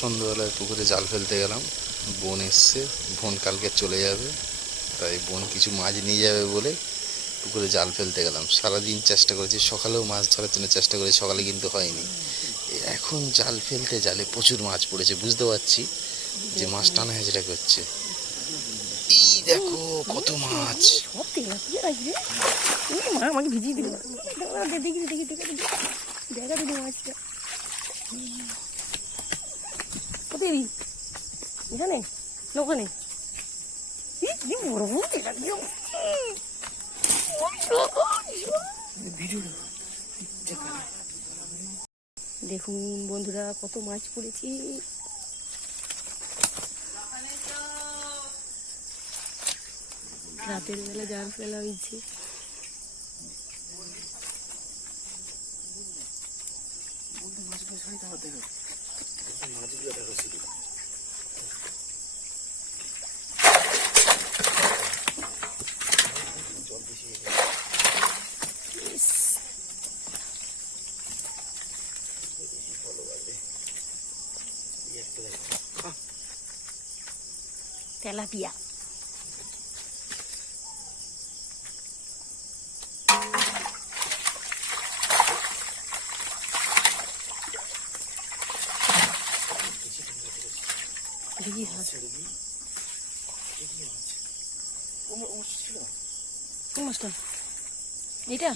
সন্ধ্যাবেলায় পুকুরে জাল ফেলতে গেলাম, বোন এসছে। বোন কালকে চলে যাবে, তাই বোন কিছু মাছ নিয়ে যাবে বলে পুকুরে জাল ফেলতে গেলাম। সারাদিন চেষ্টা করেছি, সকালেও মাছ ধরার জন্য চেষ্টা করেছি, সকালে কিন্তু হয়নি। এখন জাল ফেলতে জালে প্রচুর মাছ পড়েছে, বুঝতে পারছি যে মাছ টানা হেঁচড়া করছে। এই দেখো কত মাছ! আমাকে ভিজিয়ে দিল, দেখি দেখি দেখি দেখা দিদি মাছটা কোথায় দি এখানে না ওখানে? বড় দেখুন বন্ধুরা কত মাছ পড়েছি। রাতের বেলা জাল ফেলা হয়েছে। তেলাপিয়া দেখি কোন মাছটা এটা?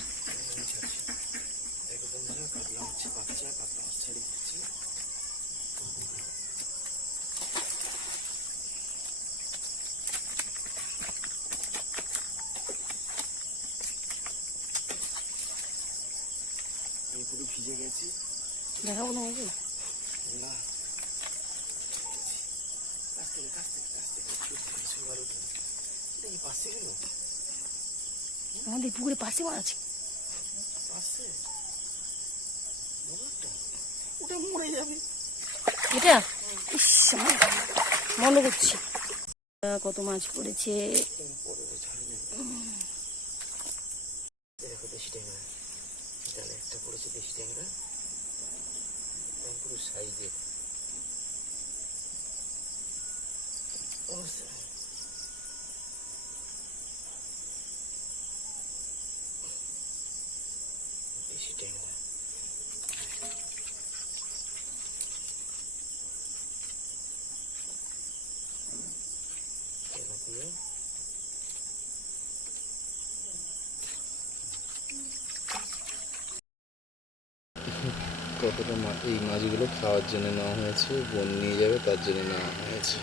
পুরো ভিজে গেছি, দেখাবো না আমাকে? না আমাদের পুকুরে পাশে মাছ আছে, ওটা মরে যাবে। এটা মনে করছি কত মাছ পড়েছে। দেখো দেশি ট্যাংরা, জালে একটা পড়েছে দেশি ট্যাংরা, পুরো সাইজে। দেশি ট্যাংরা কতটা এই মাছগুলো খাওয়ার জন্য নেওয়া হয়েছে, বোন নিয়ে যাবে তার জন্য নেওয়া হয়েছে।